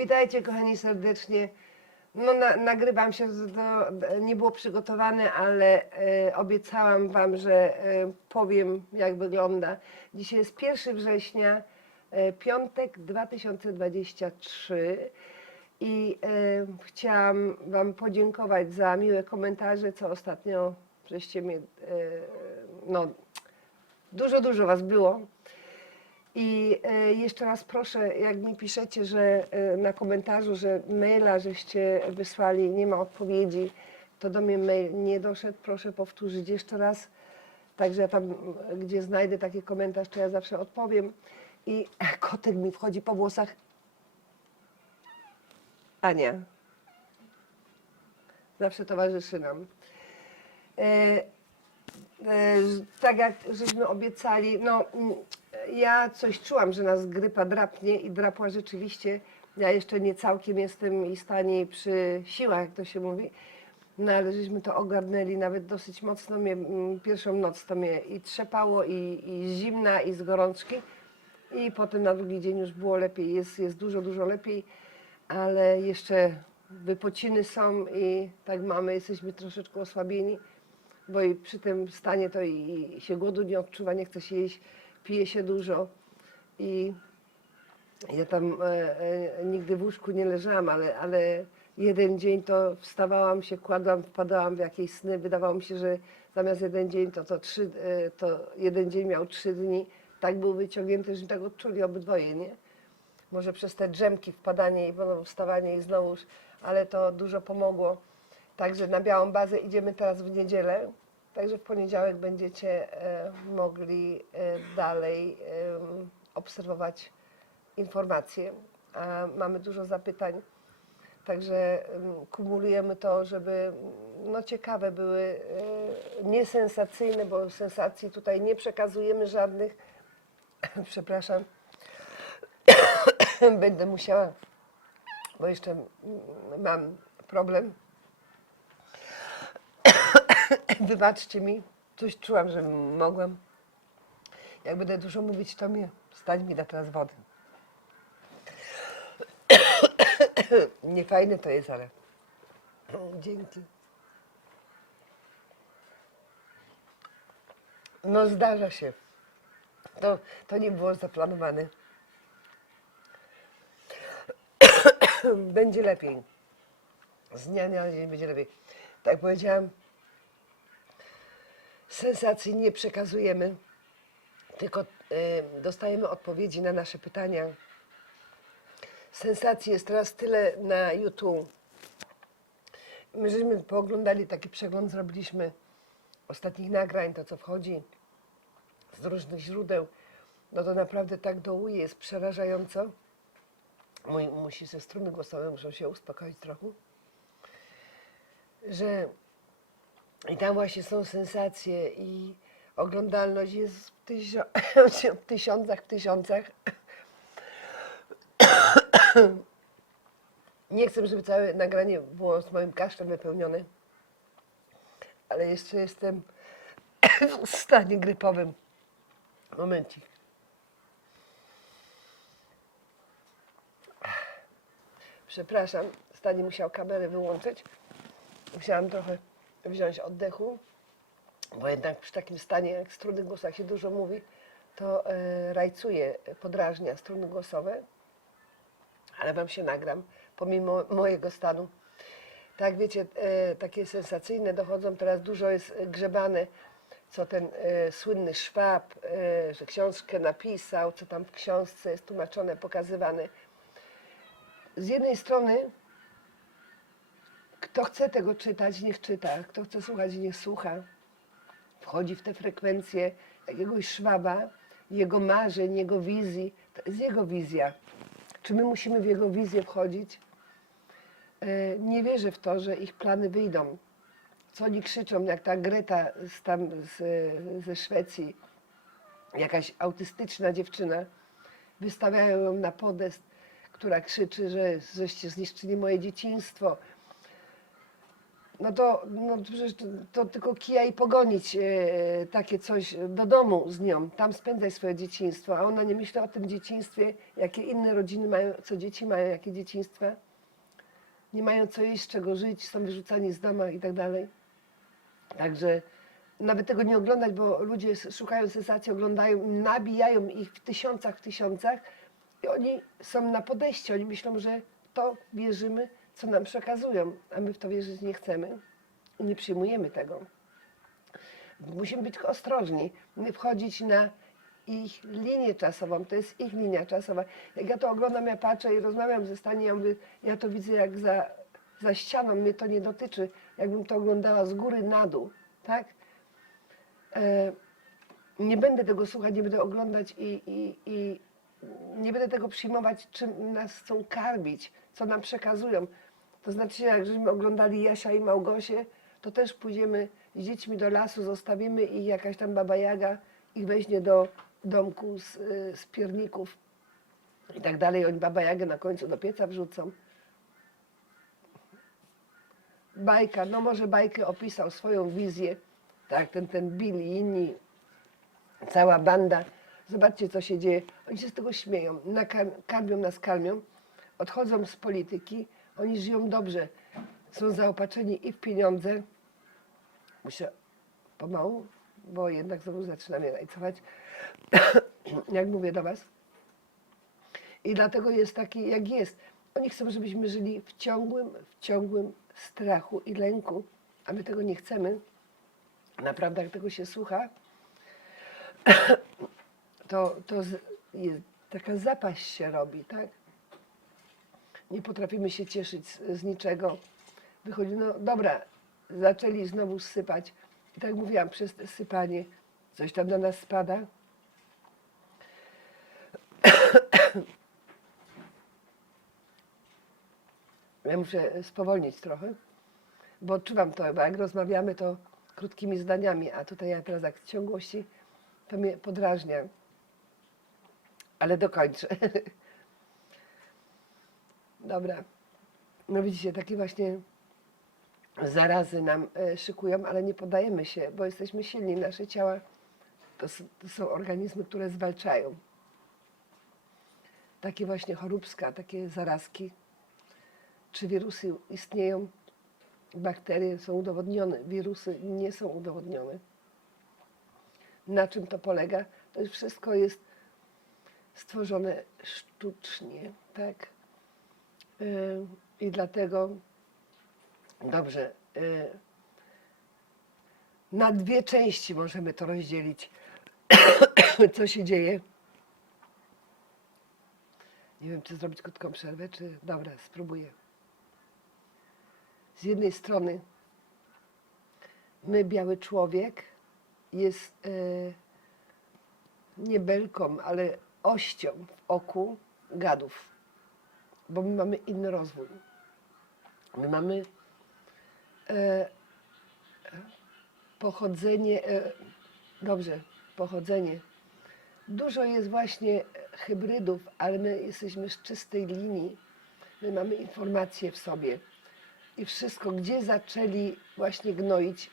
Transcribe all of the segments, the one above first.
Witajcie kochani serdecznie. No, na, nagrywam się, to nie było przygotowane, ale e, obiecałam Wam, że e, powiem jak wygląda. Dzisiaj jest 1 września, e, piątek 2023 i e, chciałam Wam podziękować za miłe komentarze, co ostatnio żeście mnie, e, no dużo, dużo Was było. I e, jeszcze raz proszę, jak mi piszecie, że e, na komentarzu, że maila żeście wysłali, nie ma odpowiedzi, to do mnie mail nie doszedł, proszę powtórzyć jeszcze raz. Także ja tam, gdzie znajdę taki komentarz, to ja zawsze odpowiem. I kotek mi wchodzi po włosach. Ania. Zawsze towarzyszy nam. E, tak jak żeśmy obiecali, no mm, ja coś czułam, że nas grypa drapnie i drapła rzeczywiście. Ja jeszcze nie całkiem jestem i stanie przy siłach, jak to się mówi. No ale żeśmy to ogarnęli nawet dosyć mocno. Mnie, mm, pierwszą noc to mnie i trzepało, i, i z zimna, i z gorączki. I potem na drugi dzień już było lepiej. Jest, jest dużo, dużo lepiej, ale jeszcze wypociny są i tak mamy, jesteśmy troszeczkę osłabieni bo i przy tym stanie to i, się głodu nie odczuwa, nie chce się jeść, pije się dużo i ja tam e, e, nigdy w łóżku nie leżałam, ale, ale jeden dzień to wstawałam się, kładłam, wpadałam w jakieś sny, wydawało mi się, że zamiast jeden dzień to, to, trzy, e, to jeden dzień miał trzy dni, tak był wyciągnięty, że tak odczuli obydwoje, nie? Może przez te drzemki, wpadanie i potem wstawanie i znowuż, ale to dużo pomogło. Także na białą bazę idziemy teraz w niedzielę. Także w poniedziałek będziecie e, mogli e, dalej obserwować informacje. A mamy dużo zapytań. Także em, kumulujemy to, żeby no, ciekawe były, e, niesensacyjne, bo sensacji tutaj nie przekazujemy żadnych. Przepraszam. Będę musiała, bo jeszcze mm, mam problem. Wybaczcie mi, coś czułam, że mogłam. Jak będę dużo mówić, to mnie stać mi na teraz wody. Niefajne to jest, ale dzięki. No zdarza się. To, to nie było zaplanowane. będzie lepiej. Z dnia na dzień będzie lepiej. Tak powiedziałam, sensacji nie przekazujemy, tylko dostajemy odpowiedzi na nasze pytania. Sensacji jest teraz tyle na YouTube. My żeśmy pooglądali taki przegląd, zrobiliśmy ostatnich nagrań, to co wchodzi z różnych źródeł. No to naprawdę tak dołuje, jest przerażająco. Mój, musi ze struny głosowe muszą się uspokoić trochę. Że i tam właśnie są sensacje i oglądalność jest w, w tysiącach, w tysiącach. Nie chcę, żeby całe nagranie było z moim kasztem wypełnione, ale jeszcze jestem w stanie grypowym. Momencik. Przepraszam, Stanie musiał kamerę wyłączyć. Musiałam trochę wziąć oddechu, bo jednak przy takim stanie, jak struny głosach się dużo mówi, to e, rajcuje, podrażnia struny głosowe, ale Wam się nagram, pomimo mojego stanu. Tak, wiecie, e, takie sensacyjne dochodzą, teraz dużo jest grzebane, co ten e, słynny Szwab, że książkę napisał, co tam w książce jest tłumaczone, pokazywane. Z jednej strony kto chce tego czytać, niech czyta. Kto chce słuchać, niech słucha. Wchodzi w te frekwencje jakiegoś szwaba, jego marzeń, jego wizji. To jest jego wizja. Czy my musimy w jego wizję wchodzić? E, Nie wierzę w to, że ich plany wyjdą. Co oni krzyczą, jak ta Greta z tam z, ze Szwecji, jakaś autystyczna dziewczyna, wystawiają ją na podest, która krzyczy, że żeście zniszczyli moje dzieciństwo, no to, no przecież to, to tylko kija i pogonić e, takie coś do domu z nią, tam spędzać swoje dzieciństwo, a ona nie myśli o tym dzieciństwie, jakie inne rodziny mają, co dzieci mają, jakie dzieciństwa. Nie mają co jeść, czego żyć, są wyrzucani z domu i tak dalej. Także nawet tego nie oglądać, bo ludzie szukają sensacji, oglądają, nabijają ich w tysiącach, w tysiącach i oni są na podejściu, oni myślą, że to wierzymy, co nam przekazują, a my w to wierzyć nie chcemy i nie przyjmujemy tego. Musimy być ostrożni, nie wchodzić na ich linię czasową, to jest ich linia czasowa. Jak ja to oglądam, ja patrzę i rozmawiam ze Stani, ja ja to widzę jak za, za ścianą, mnie to nie dotyczy, jakbym to oglądała z góry na dół, tak? E, nie będę tego słuchać, nie będę oglądać i, i, i nie będę tego przyjmować, czym nas chcą karmić, co nam przekazują. To znaczy, jak żeśmy oglądali Jasia i Małgosię, to też pójdziemy z dziećmi do lasu, zostawimy ich, jakaś tam baba Jaga ich weźmie do domku z, y, z pierników i tak dalej. Oni baba Jagę na końcu do pieca wrzucą. Bajka, no może bajkę opisał swoją wizję, tak, ten, ten Bill i inni, cała banda. Zobaczcie, co się dzieje. Oni się z tego śmieją, nakar- karmią nas, karmią, odchodzą z polityki, oni żyją dobrze, są zaopatrzeni i w pieniądze. Muszę pomału, bo jednak znowu zaczyna mnie rajcować, jak mówię do Was. I dlatego jest taki, jak jest. Oni chcą, żebyśmy żyli w ciągłym, w ciągłym strachu i lęku, a my tego nie chcemy. Naprawdę, jak tego się słucha, to, to jest, taka zapaść się robi, tak? Nie potrafimy się cieszyć z, z niczego. Wychodzi, no dobra, zaczęli znowu sypać. I tak jak mówiłam, przez sypanie coś tam na nas spada. Ja muszę spowolnić trochę, bo odczuwam to, bo jak rozmawiamy, to krótkimi zdaniami, a tutaj ja teraz jak w ciągłości, to mnie podrażnia. Ale dokończę. Dobra. No widzicie, takie właśnie zarazy nam e, szykują, ale nie poddajemy się, bo jesteśmy silni. Nasze ciała to, to są organizmy, które zwalczają. Takie właśnie choróbska, takie zarazki. Czy wirusy istnieją? Bakterie są udowodnione, wirusy nie są udowodnione. Na czym to polega? To wszystko jest stworzone sztucznie, tak? Yy, I dlatego dobrze. yy, Na dwie części możemy to rozdzielić. Co się dzieje? Nie wiem, czy zrobić krótką przerwę, czy dobra, spróbuję. Z jednej strony my, biały człowiek, jest e, nie belką, ale ością w oku gadów, bo my mamy inny rozwój. My mamy e, pochodzenie, e, dobrze, pochodzenie. Dużo jest właśnie hybrydów, ale my jesteśmy z czystej linii. My mamy informacje w sobie i wszystko, gdzie zaczęli właśnie gnoić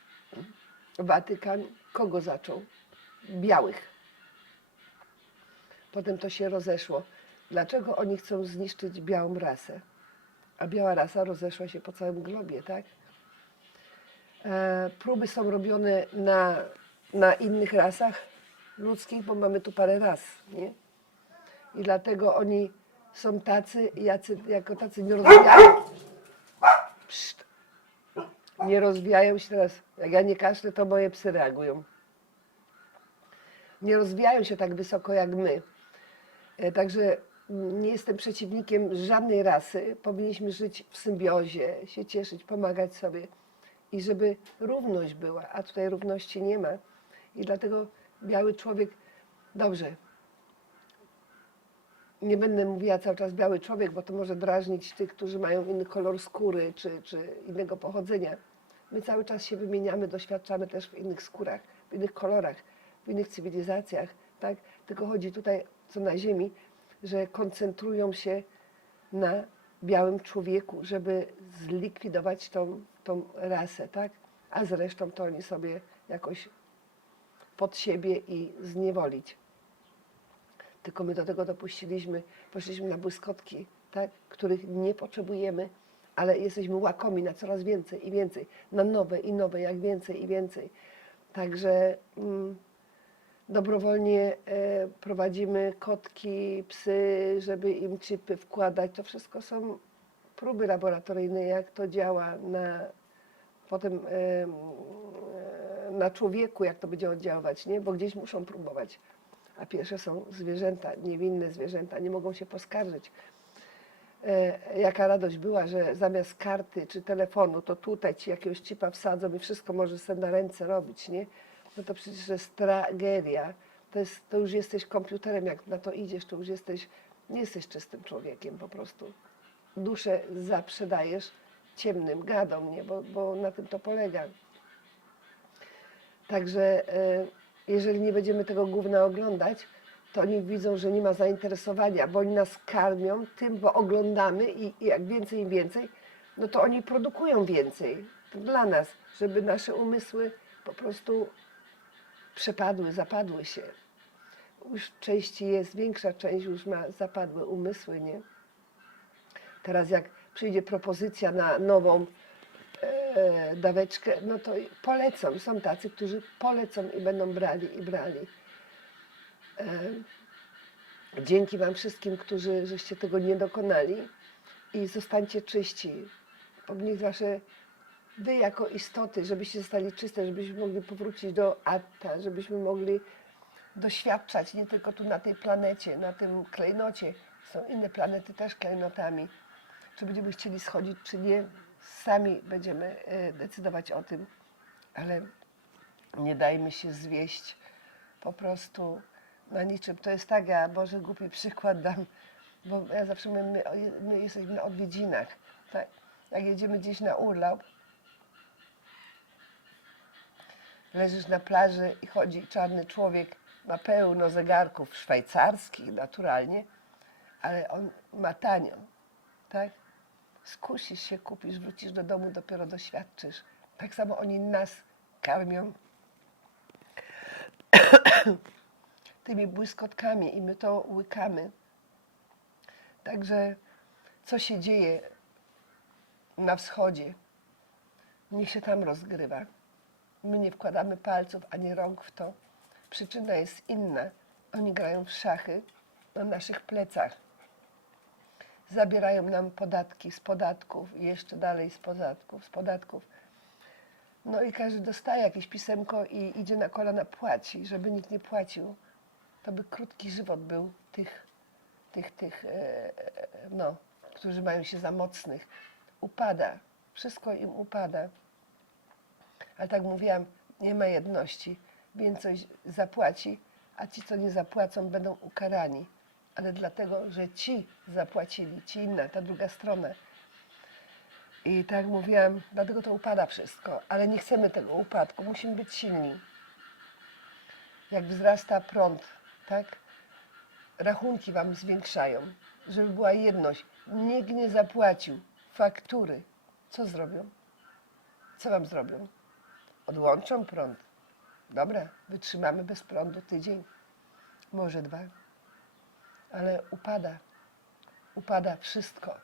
Watykan, kogo zaczął? Białych. Potem to się rozeszło. Dlaczego oni chcą zniszczyć białą rasę? A biała rasa rozeszła się po całym globie, tak? E, próby są robione na, na innych rasach ludzkich, bo mamy tu parę ras, nie? I dlatego oni są tacy, jacy, jako tacy nie rozwijają. Pszt. Nie rozwijają się teraz. Jak ja nie kaszlę, to moje psy reagują. Nie rozwijają się tak wysoko jak my. E, Także nie jestem przeciwnikiem żadnej rasy. Powinniśmy żyć w symbiozie, się cieszyć, pomagać sobie i żeby równość była, a tutaj równości nie ma. I dlatego biały człowiek, dobrze, nie będę mówiła cały czas biały człowiek, bo to może drażnić tych, którzy mają inny kolor skóry czy, czy innego pochodzenia. My cały czas się wymieniamy, doświadczamy też w innych skórach, w innych kolorach, w innych cywilizacjach, tak? Tylko chodzi tutaj, co na Ziemi, że koncentrują się na białym człowieku, żeby zlikwidować tą, tą rasę, tak? A zresztą to oni sobie jakoś pod siebie i zniewolić. Tylko my do tego dopuściliśmy, poszliśmy na błyskotki, tak? których nie potrzebujemy, ale jesteśmy łakomi na coraz więcej i więcej, na nowe i nowe, jak więcej i więcej. Także mm, dobrowolnie e, prowadzimy kotki, psy, żeby im chipy wkładać. To wszystko są próby laboratoryjne, jak to działa na potem e, e, na człowieku, jak to będzie oddziaływać, nie? Bo gdzieś muszą próbować. A pierwsze są zwierzęta, niewinne zwierzęta, nie mogą się poskarżyć. Jaka radość była, że zamiast karty czy telefonu, to tutaj ci jakiegoś chipa wsadzą i wszystko może sobie na ręce robić, nie? No to przecież jest tragedia. To, jest, to już jesteś komputerem, jak na to idziesz, to już jesteś, nie jesteś czystym człowiekiem po prostu. Duszę zaprzedajesz ciemnym gadom, nie? Bo, bo na tym to polega. Także e, jeżeli nie będziemy tego gówna oglądać, to oni widzą, że nie ma zainteresowania, bo oni nas karmią tym, bo oglądamy i, jak więcej i więcej, no to oni produkują więcej to dla nas, żeby nasze umysły po prostu przepadły, zapadły się. Już części jest, większa część już ma zapadłe umysły, nie? Teraz jak przyjdzie propozycja na nową e, daweczkę, no to polecą. Są tacy, którzy polecą i będą brali i brali. E, dzięki Wam wszystkim, którzy żeście tego nie dokonali i zostańcie czyści. Niech Wasze, Wy jako istoty, żebyście zostali czyste, żebyśmy mogli powrócić do Atta, żebyśmy mogli doświadczać nie tylko tu na tej planecie, na tym klejnocie. Są inne planety też klejnotami. Czy będziemy chcieli schodzić, czy nie, sami będziemy e, decydować o tym, ale nie dajmy się zwieść po prostu na niczym. To jest tak, ja Boże głupi przykład dam, bo ja zawsze mówię, my, my jesteśmy na odwiedzinach. Tak? Jak jedziemy gdzieś na urlop, leżysz na plaży i chodzi czarny człowiek, ma pełno zegarków szwajcarskich naturalnie, ale on ma tanio, tak? Skusisz się, kupisz, wrócisz do domu, dopiero doświadczysz. Tak samo oni nas karmią tymi błyskotkami i my to łykamy. Także co się dzieje na wschodzie, niech się tam rozgrywa. My nie wkładamy palców ani rąk w to. Przyczyna jest inna. Oni grają w szachy na naszych plecach. Zabierają nam podatki z podatków i jeszcze dalej z podatków, z podatków. No i każdy dostaje jakieś pisemko i idzie na kolana, płaci, żeby nikt nie płacił. To by krótki żywot był tych, tych, tych, e, e, no, którzy mają się za mocnych. Upada, wszystko im upada. Ale tak mówiłam, nie ma jedności. Więcej zapłaci, a ci, co nie zapłacą, będą ukarani. Ale dlatego, że ci zapłacili, ci inna, ta druga strona. I tak jak mówiłam, dlatego to upada wszystko. Ale nie chcemy tego upadku, musimy być silni. Jak wzrasta prąd, tak? Rachunki wam zwiększają, żeby była jedność. Nikt nie zapłacił faktury. Co zrobią? Co wam zrobią? Odłączą prąd. Dobra, wytrzymamy bez prądu tydzień, może dwa. Ale upada, upada wszystko.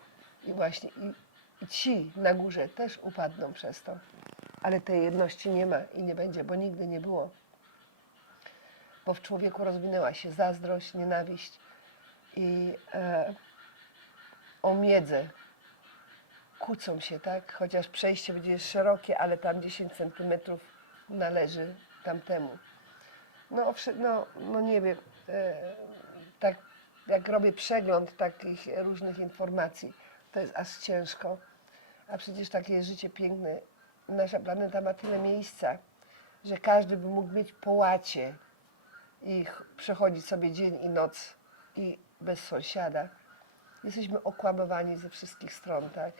I właśnie i, i ci na górze też upadną przez to. Ale tej jedności nie ma i nie będzie, bo nigdy nie było. Bo w człowieku rozwinęła się zazdrość, nienawiść i e, o miedzę, kłócą się, tak? Chociaż przejście będzie szerokie, ale tam 10 centymetrów należy tamtemu. No, no, no nie wiem, e, tak jak robię przegląd takich różnych informacji, to jest aż ciężko. A przecież takie życie piękne. Nasza planeta ma tyle miejsca, że każdy by mógł mieć po łacie i ch- przechodzić sobie dzień i noc i bez sąsiada. Jesteśmy okłamywani ze wszystkich stron, tak?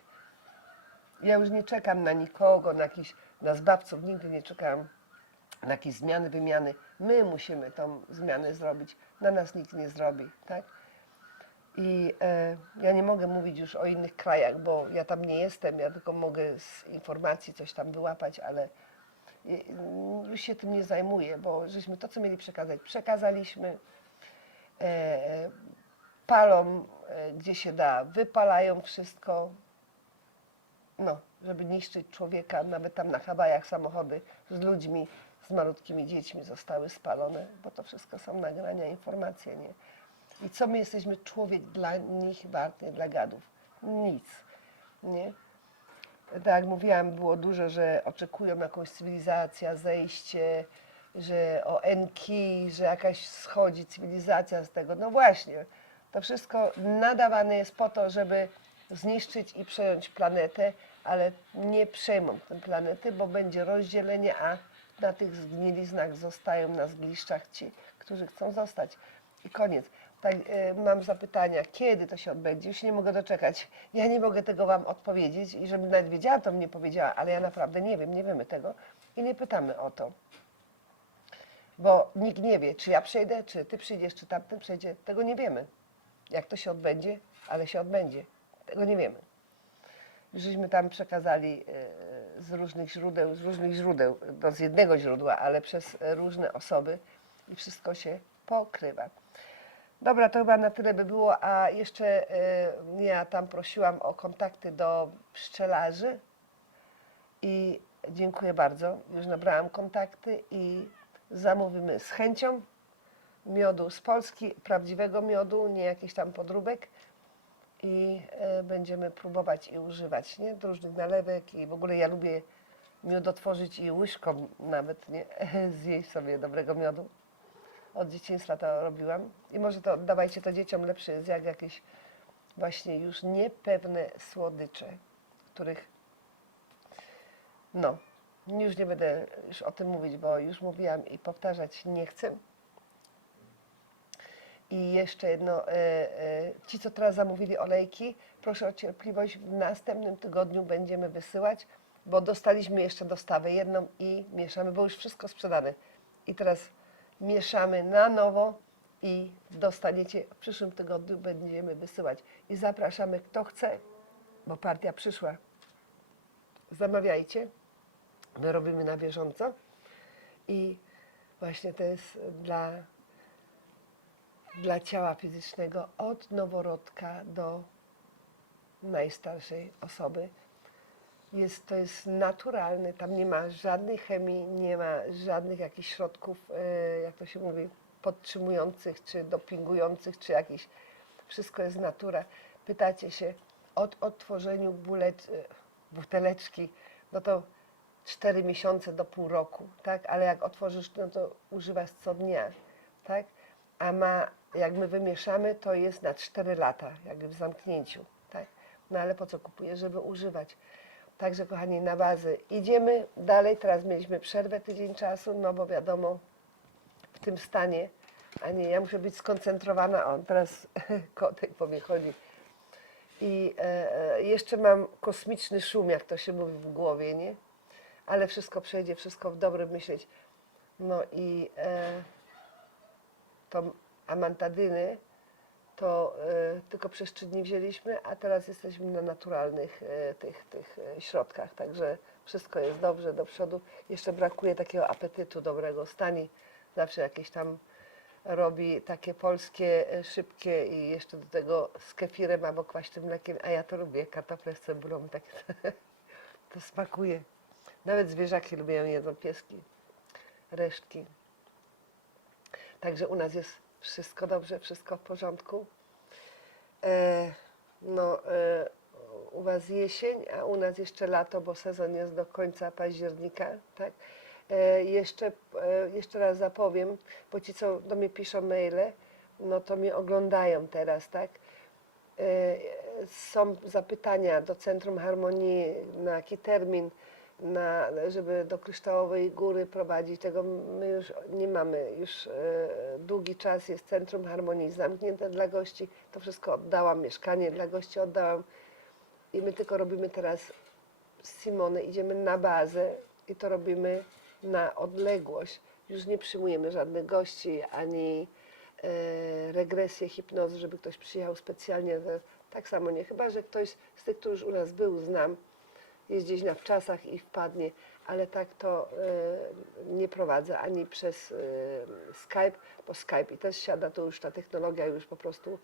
Ja już nie czekam na nikogo, na jakichś, na zbawców, nigdy nie czekałam na jakieś zmiany, wymiany. My musimy tą zmianę zrobić. Na nas nikt nie zrobi, tak? I e, ja nie mogę mówić już o innych krajach, bo ja tam nie jestem, ja tylko mogę z informacji coś tam wyłapać, ale już się tym nie zajmuję, bo żeśmy to, co mieli przekazać, przekazaliśmy. E, palą e, gdzie się da, wypalają wszystko, no, żeby niszczyć człowieka, nawet tam na Hawajach samochody z ludźmi, z malutkimi dziećmi zostały spalone, bo to wszystko są nagrania, informacje, nie? I co my jesteśmy człowiek dla nich warty, dla gadów? Nic, nie? Tak jak mówiłam, było dużo, że oczekują jakąś cywilizacja, zejście, że o Enki, że jakaś schodzi cywilizacja z tego. No właśnie, to wszystko nadawane jest po to, żeby zniszczyć i przejąć planetę, ale nie przejmą tę planety, bo będzie rozdzielenie, a na tych zgniliznach zostają na zgliszczach ci, którzy chcą zostać. I koniec. Tak, e, mam zapytania, kiedy to się odbędzie? Już nie mogę doczekać. Ja nie mogę tego Wam odpowiedzieć i żebym nawet wiedziała, to mnie powiedziała, ale ja naprawdę nie wiem, nie wiemy tego i nie pytamy o to. Bo nikt nie wie, czy ja przejdę, czy Ty przyjdziesz, czy tamten przejdzie. Tego nie wiemy. Jak to się odbędzie, ale się odbędzie. Tego nie wiemy. Żeśmy tam przekazali e, z różnych źródeł, z różnych źródeł, no z jednego źródła, ale przez e, różne osoby i wszystko się pokrywa. Dobra, to chyba na tyle by było, a jeszcze e, ja tam prosiłam o kontakty do pszczelarzy i dziękuję bardzo. Już nabrałam kontakty i zamówimy z chęcią miodu z Polski, prawdziwego miodu, nie jakiś tam podróbek i e, będziemy próbować i używać, nie? Różnych nalewek i w ogóle ja lubię miód otworzyć i łyżką nawet, nie? Zjeść sobie dobrego miodu. Od dzieciństwa to robiłam i może to oddawajcie to dzieciom lepszy jest jak jakieś właśnie już niepewne słodycze, których no, już nie będę już o tym mówić, bo już mówiłam i powtarzać nie chcę. I jeszcze jedno, e, e, ci co teraz zamówili olejki, proszę o cierpliwość, w następnym tygodniu będziemy wysyłać, bo dostaliśmy jeszcze dostawę jedną i mieszamy, bo już wszystko sprzedane. I teraz mieszamy na nowo i dostaniecie, w przyszłym tygodniu będziemy wysyłać. I zapraszamy kto chce, bo partia przyszła. Zamawiajcie, my robimy na bieżąco i właśnie to jest dla dla ciała fizycznego od noworodka do najstarszej osoby. Jest, to jest naturalne, tam nie ma żadnej chemii, nie ma żadnych jakichś środków, e, jak to się mówi, podtrzymujących, czy dopingujących, czy jakichś. Wszystko jest natura. Pytacie się, od odtworzeniu e, buteleczki, no to 4 miesiące do pół roku, tak? Ale jak otworzysz, no to używasz co dnia, tak? A ma, jak my wymieszamy, to jest na 4 lata, jakby w zamknięciu, tak? No ale po co kupuję, żeby używać? Także kochani, na bazy idziemy dalej. Teraz mieliśmy przerwę tydzień czasu, no bo wiadomo, w tym stanie, a nie, ja muszę być skoncentrowana. On teraz kotek po mnie chodzi. I e, e, jeszcze mam kosmiczny szum, jak to się mówi w głowie, nie? Ale wszystko przejdzie, wszystko w dobrym myśleć. No i e, tą amantadyny to e, tylko przez trzy dni wzięliśmy, a teraz jesteśmy na naturalnych e, tych, tych e, środkach, także wszystko jest dobrze do przodu. Jeszcze brakuje takiego apetytu dobrego. Stani zawsze jakieś tam robi takie polskie, szybkie i jeszcze do tego z kefirem albo kwaśnym mlekiem, a ja to lubię, kartofle z cebulą, tak to smakuje. Nawet zwierzaki lubią, jedzą pieski, resztki. Także u nas jest wszystko dobrze, wszystko w porządku. E, no, e, u Was jesień, a u nas jeszcze lato, bo sezon jest do końca października, tak? E, jeszcze, e, jeszcze raz zapowiem, bo ci, co do mnie piszą maile, no to mnie oglądają teraz, tak? E, są zapytania do Centrum Harmonii, na jaki termin, na, żeby do Kryształowej Góry prowadzić. Tego my już nie mamy. Już e, długi czas jest Centrum Harmonii zamknięte dla gości. To wszystko oddałam, mieszkanie dla gości oddałam. I my tylko robimy teraz z Simony, idziemy na bazę i to robimy na odległość. Już nie przyjmujemy żadnych gości, ani e, regresję, hipnozy, żeby ktoś przyjechał specjalnie. Tak samo nie, chyba że ktoś z tych, którzy już u nas był, znam, jest gdzieś na wczasach i wpadnie, ale tak to e, nie prowadzę ani przez e, Skype, bo Skype i też siada, to już ta technologia już po prostu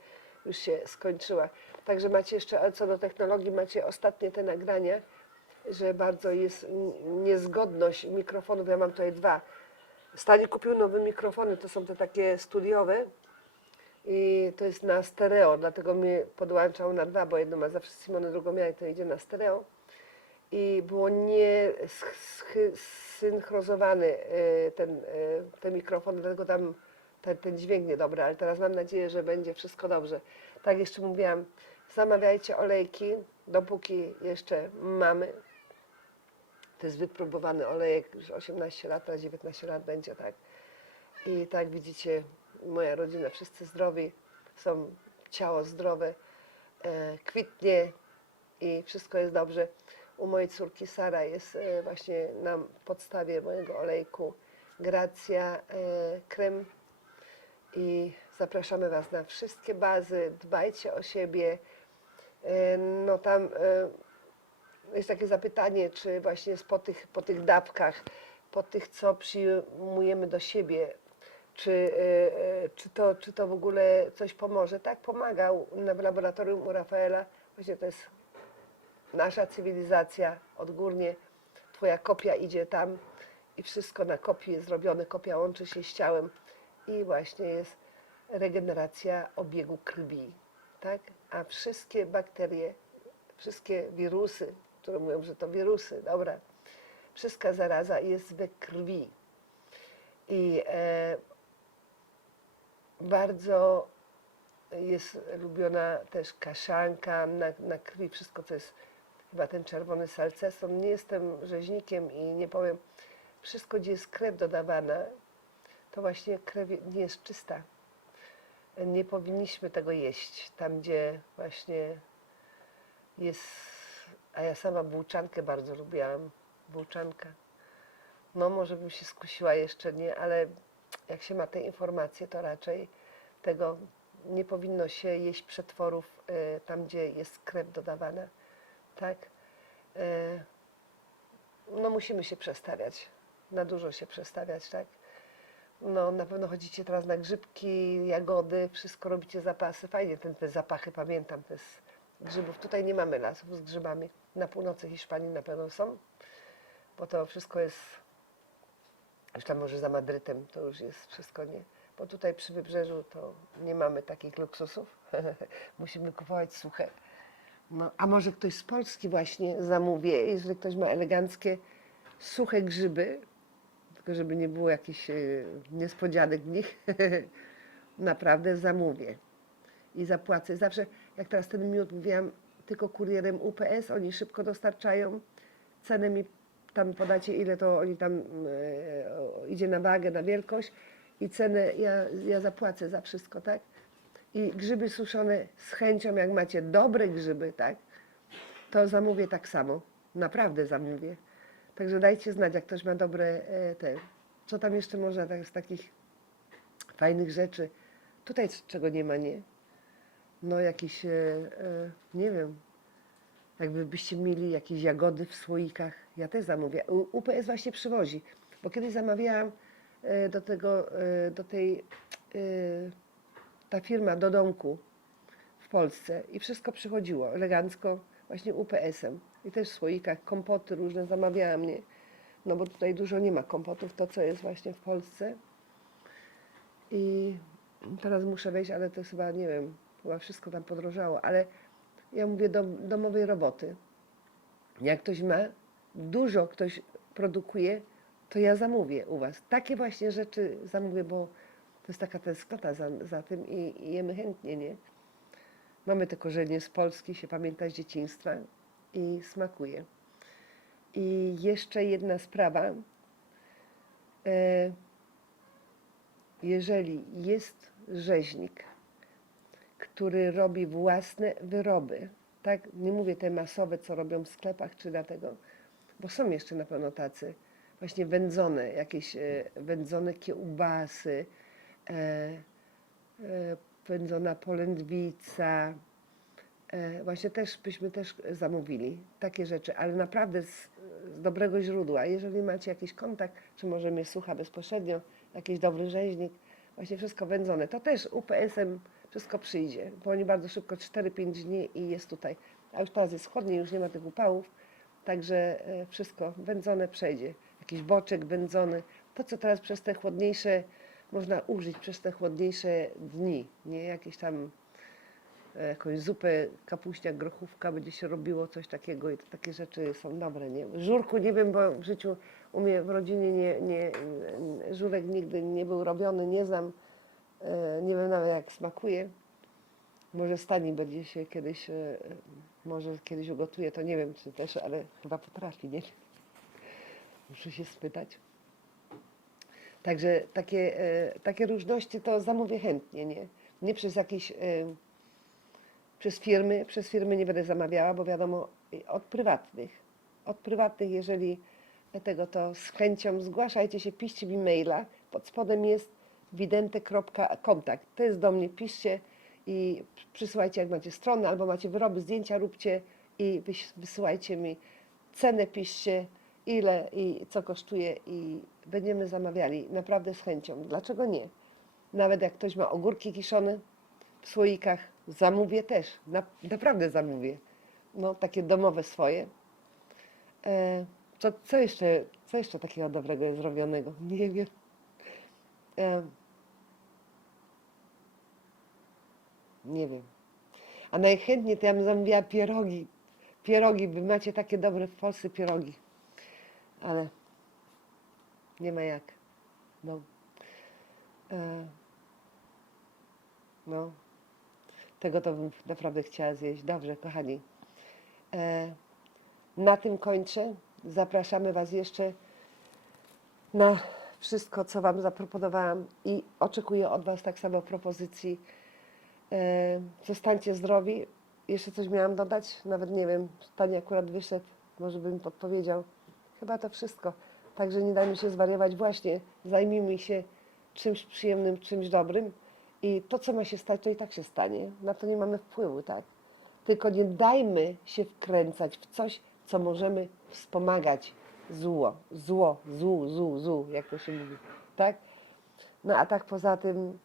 już się skończyła. Także macie jeszcze, co do technologii, macie ostatnie te nagrania, że bardzo jest niezgodność mikrofonów. Ja mam tutaj dwa. Stanie kupił nowe mikrofony, to są te takie studiowe i to jest na stereo, dlatego mnie podłączał na dwa, bo jedno ma zawsze Simone, drugą ja i to idzie na stereo. I było nie synchronizowany e, ten, e, ten mikrofon, dlatego tam ten, ten dźwięk niedobry, ale teraz mam nadzieję, że będzie wszystko dobrze. Tak jeszcze mówiłam, zamawiajcie olejki, dopóki jeszcze mamy. To jest wypróbowany olejek, już 18 lat, teraz 19 lat będzie, tak. I tak widzicie, moja rodzina, wszyscy zdrowi, są ciało zdrowe, e, kwitnie i wszystko jest dobrze. U mojej córki Sara jest e, właśnie na podstawie mojego olejku Gracja e, krem i zapraszamy Was na wszystkie bazy, dbajcie o siebie. E, No tam jest takie zapytanie, czy właśnie po tych, po tych dawkach, po tych, co przyjmujemy do siebie, czy, czy, to, czy to w ogóle coś pomoże. Tak, pomagał w laboratorium u Rafaela. Właśnie to jest nasza cywilizacja odgórnie. Twoja kopia idzie tam i wszystko na kopii jest zrobione. Kopia łączy się z ciałem i właśnie jest regeneracja obiegu krwi. Tak? A wszystkie bakterie, wszystkie wirusy, które mówią, że to wirusy, dobra, wszystka zaraza jest we krwi. I e, bardzo jest lubiona też kaszanka na, na krwi, wszystko co jest, chyba ten czerwony salceson. Nie jestem rzeźnikiem i nie powiem, wszystko gdzie jest krew dodawana, to właśnie krew nie jest czysta. Nie powinniśmy tego jeść, tam gdzie właśnie jest, a ja sama bułczankę bardzo lubiłam, bułczanka. No może bym się skusiła jeszcze nie, ale jak się ma te informacje, to raczej tego nie powinno się jeść przetworów e, tam, gdzie jest krew dodawana, tak? E, No musimy się przestawiać, na dużo się przestawiać, tak? No na pewno chodzicie teraz na grzybki, jagody, wszystko robicie zapasy. Fajnie ten, te zapachy, pamiętam, te z grzybów. Tutaj nie mamy lasów z grzybami. Na północy Hiszpanii na pewno są, bo to wszystko jest już tam może za Madrytem to już jest wszystko nie. Bo tutaj przy wybrzeżu to nie mamy takich luksusów. Musimy kupować suche. No, a może ktoś z Polski właśnie zamówi, jeżeli ktoś ma eleganckie, suche grzyby, tylko żeby nie było jakichś e, niespodzianek w nich, naprawdę zamówię i zapłacę. Zawsze, jak teraz ten miód mówiłam, tylko kurierem UPS, oni szybko dostarczają, cenę mi tam podacie, ile to oni tam e, idzie na wagę, na wielkość i cenę ja, ja zapłacę za wszystko, tak? I grzyby suszone z chęcią, jak macie dobre grzyby, tak? To zamówię tak samo. Naprawdę zamówię. Także dajcie znać, jak ktoś ma dobre e, te. Co tam jeszcze można tak, z takich fajnych rzeczy. Tutaj czego nie ma, nie? No jakieś, e, e, nie wiem, jakby byście mieli jakieś jagody w słoikach. Ja też zamówię. U- UPS właśnie przywozi, bo kiedyś zamawiałam e, do tego, e, do tej, e, ta firma do domku w Polsce i wszystko przychodziło elegancko właśnie UPS-em. I też w słoikach, kompoty różne zamawiałam, nie? No bo tutaj dużo nie ma kompotów, to co jest właśnie w Polsce. I teraz muszę wejść, ale to chyba, nie wiem, chyba wszystko tam podrożało, ale ja mówię dom, domowej roboty. Jak ktoś ma, dużo ktoś produkuje, to ja zamówię u Was. Takie właśnie rzeczy zamówię, bo to jest taka tęsknota za, za tym i, i jemy chętnie, nie? Mamy te korzenie z Polski, się pamięta z dzieciństwa i smakuje. I jeszcze jedna sprawa. E, jeżeli jest rzeźnik, który robi własne wyroby, tak? Nie mówię te masowe, co robią w sklepach czy dlatego, bo są jeszcze na pewno tacy właśnie wędzone, jakieś e, wędzone kiełbasy, e, e, wędzona polędwica. E, Właśnie też byśmy też zamówili takie rzeczy, ale naprawdę z, z dobrego źródła. Jeżeli macie jakiś kontakt, czy może mnie słucha bezpośrednio, jakiś dobry rzeźnik, właśnie wszystko wędzone, to też UPS-em wszystko przyjdzie, bo oni bardzo szybko, 4-5 dni i jest tutaj. A już teraz jest chłodniej, już nie ma tych upałów, także wszystko wędzone przejdzie. Jakiś boczek wędzony, to co teraz przez te chłodniejsze można użyć, przez te chłodniejsze dni, nie jakieś tam e, jakąś zupę kapuśniak, grochówka będzie się robiło, coś takiego i takie rzeczy są dobre, nie? Żurku nie wiem, bo w życiu u mnie w rodzinie nie, nie, żurek nigdy nie był robiony, nie znam, e, nie wiem nawet jak smakuje. Może Stani będzie się kiedyś, e, może kiedyś ugotuje, to nie wiem czy też, ale chyba potrafi, nie? Muszę się spytać. Także takie, e, takie różności to zamówię chętnie, nie? Nie przez jakieś, e, przez firmy, przez firmy nie będę zamawiała, bo wiadomo, od prywatnych. Od prywatnych, jeżeli tego, to z chęcią zgłaszajcie się, piszcie mi maila. Pod spodem jest widente.kontakt. To jest do mnie, piszcie i przysyłajcie, jak macie stronę, albo macie wyroby, zdjęcia róbcie i wysyłajcie mi cenę, piszcie ile i co kosztuje i będziemy zamawiali naprawdę z chęcią. Dlaczego nie? Nawet jak ktoś ma ogórki kiszone w słoikach, zamówię też. Na, naprawdę zamówię. No, takie domowe swoje. E, co, co, jeszcze, co jeszcze takiego dobrego jest zrobionego? Nie wiem. E, nie wiem. A najchętniej to ja bym zamówiła pierogi. Pierogi, wy macie takie dobre w Polsce pierogi. Ale nie ma jak. No. E, no. Tego to bym naprawdę chciała zjeść. Dobrze, kochani. E, na tym kończę. Zapraszamy Was jeszcze na wszystko, co Wam zaproponowałam i oczekuję od Was tak samo propozycji. E, zostańcie zdrowi. Jeszcze coś miałam dodać? Nawet nie wiem. Pani akurat wyszedł, może by mi podpowiedział. Chyba to wszystko. Także nie dajmy się zwariować. Właśnie zajmijmy się czymś przyjemnym, czymś dobrym i to, co ma się stać, to i tak się stanie. Na to nie mamy wpływu, tak? Tylko nie dajmy się wkręcać w coś, co możemy wspomagać zło, zło, złu, złu, złu, jak to się mówi, tak? No a tak poza tym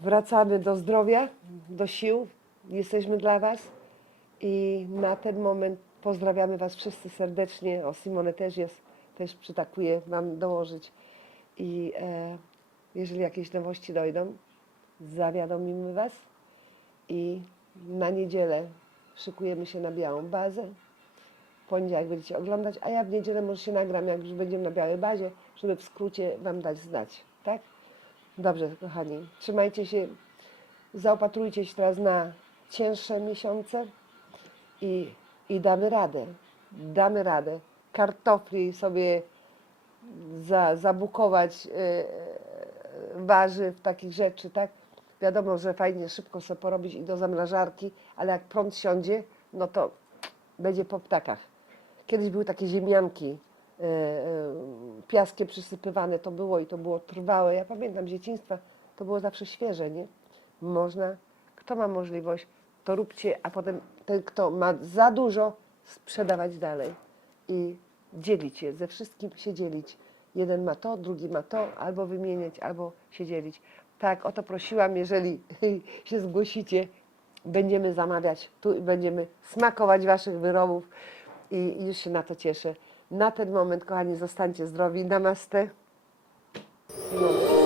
wracamy do zdrowia, do sił, jesteśmy dla Was i na ten moment pozdrawiamy Was wszyscy serdecznie. O, Simone też jest, też przytakuje Wam dołożyć i e, jeżeli jakieś nowości dojdą, zawiadomimy Was i na niedzielę szykujemy się na białą bazę. W poniedziałek będziecie oglądać, a ja w niedzielę może się nagram, jak już będziemy na białej bazie, żeby w skrócie Wam dać znać, tak? Dobrze, kochani, trzymajcie się, zaopatrujcie się teraz na cięższe miesiące i, i damy radę, damy radę. Kartofli sobie za, zabukować, e, warzyw, takich rzeczy, tak? Wiadomo, że fajnie szybko sobie porobić i do zamrażarki, ale jak prąd siądzie, no to będzie po ptakach. Kiedyś były takie ziemianki, e, piaskiem przysypywane, to było i to było trwałe. Ja pamiętam dzieciństwa, to było zawsze świeże, nie? Można, kto ma możliwość, to róbcie, a potem ten, kto ma za dużo, sprzedawać dalej i dzielić je, ze wszystkim się dzielić. Jeden ma to, drugi ma to, albo wymieniać, albo się dzielić. Tak, o to prosiłam, jeżeli się zgłosicie, będziemy zamawiać tu i będziemy smakować Waszych wyrobów i już się na to cieszę. Na ten moment, kochani, zostańcie zdrowi. Namaste. No.